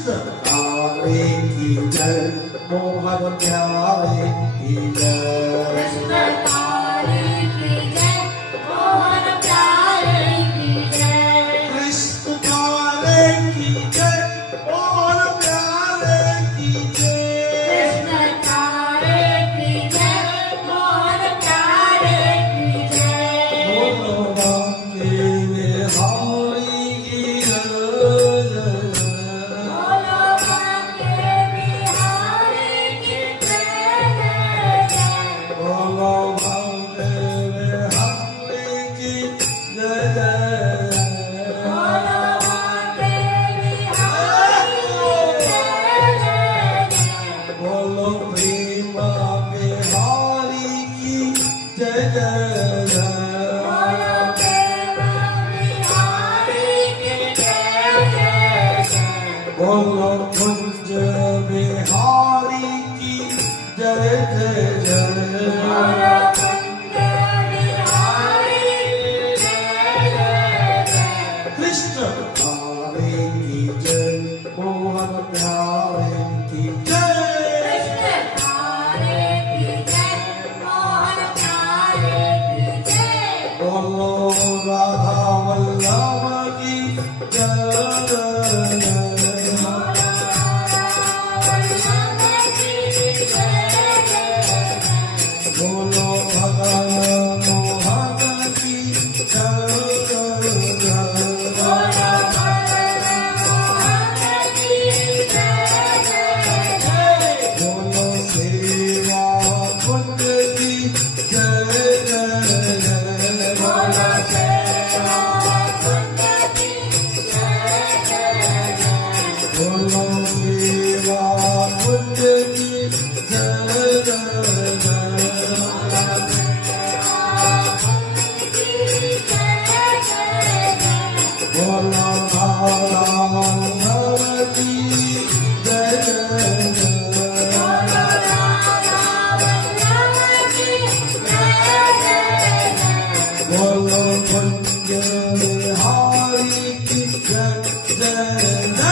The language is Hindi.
कृष्ण काले की जय मोहन प्यारे की जय कृष्ण काले की जय मोहन प्यारे की जय कृष्ण काले की जय मोहन प्यारे की जय कृष्ण काले की जय मोहन प्यारे की जय बोलो बांके बिहारी की जय बोलो बांके बिहारी की जय जय जय बोलो बांके बिहारी की जय जय बोलो बांके बिहारी की जय जय जय बोलो प्रेमा बिहारी की जय जय जय बोलो प्रेम बिहारी की जय जय जय बोलो कुंज बिहारी की जय जय जय बोलो कुंज बिहारी की जय जय जय कृष्ण प्यारे की जय मोहन प्यारे की जय कृष्ण प्यारे की जय मोहन प्यारे की जय बोलो राधा वल्लभ की जय जय जय बोलो भगवान मोहन की जय जय जय बोलो सेवा कुंज की जय जय जय बोलो बोलो सेवा कुंज की जय जय जय बोलो राधा वल्लभ की जय जय जय बोलो कुंज बिहारी की जय जय जय